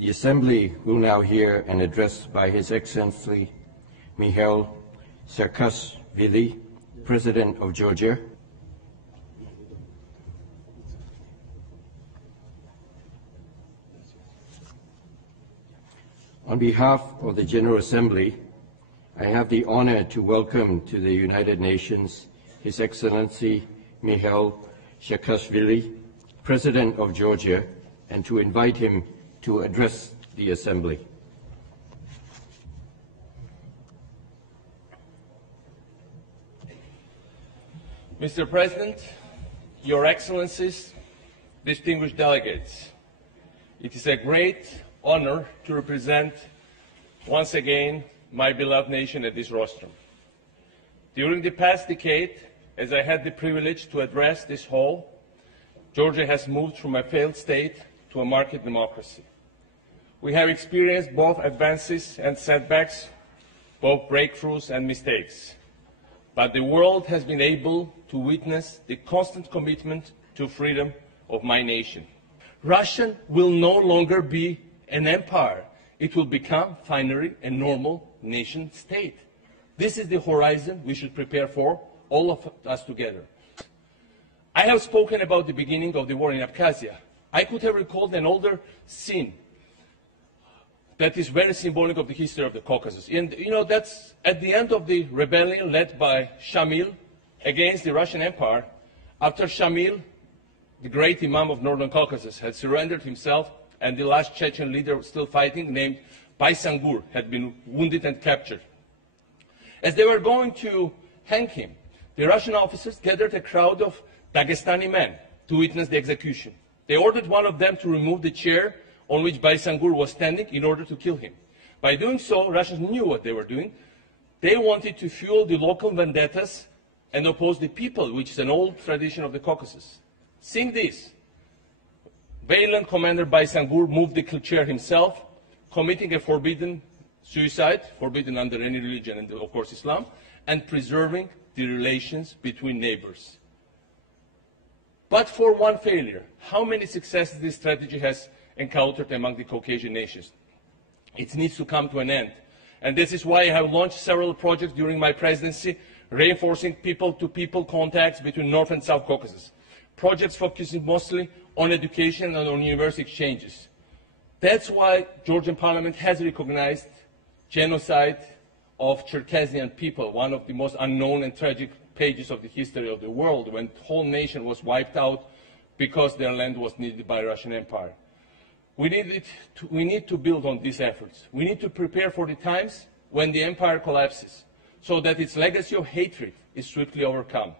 The Assembly will now hear an address by His Excellency Mikheil Saakashvili, President of Georgia. On behalf of the General Assembly, I have the honor to welcome to the United Nations His Excellency Mikheil Saakashvili, President of Georgia, and to invite him to address the Assembly. Mr. President, Your Excellencies, distinguished delegates, it is a great honor to represent once again my beloved nation at this rostrum. During the past decade, as I had the privilege to address this hall, Georgia has moved from a failed state to a market democracy. We have experienced both advances and setbacks, both breakthroughs and mistakes. But the world has been able to witness the constant commitment to freedom of my nation. Russia will no longer be an empire. It will become, finally, a normal nation state. This is the horizon we should prepare for, all of us together. I have spoken about the beginning of the war in Abkhazia. I could have recalled an older scene that is very symbolic of the history of the Caucasus. And you know, that's at the end of the rebellion led by Shamil against the Russian Empire. After Shamil, the great Imam of Northern Caucasus, had surrendered himself, and the last Chechen leader still fighting, named Baysangur, had been wounded and captured. As they were going to hang him, the Russian officers gathered a crowd of Dagestani men to witness the execution. They ordered one of them to remove the chair on which Baysangur was standing in order to kill him. By doing so, Russians knew what they were doing. They wanted to fuel the local vendettas and oppose the people, which is an old tradition of the Caucasus. Seeing this, valiant Commander Baysangur moved the chair himself, committing a forbidden suicide, forbidden under any religion and of course Islam, and preserving the relations between neighbors. But for one failure, how many successes this strategy has encountered among the Caucasian nations? It needs to come to an end. And this is why I have launched several projects during my presidency, reinforcing people-to-people contacts between North and South Caucasus. Projects focusing mostly on education and on university exchanges. That's why Georgian Parliament has recognized genocide of Circassian people, one of the most unknown and tragic pages of the history of the world, when the whole nation was wiped out because their land was needed by the Russian Empire. We need to build on these efforts. We need to prepare for the times when the empire collapses, so that its legacy of hatred is swiftly overcome.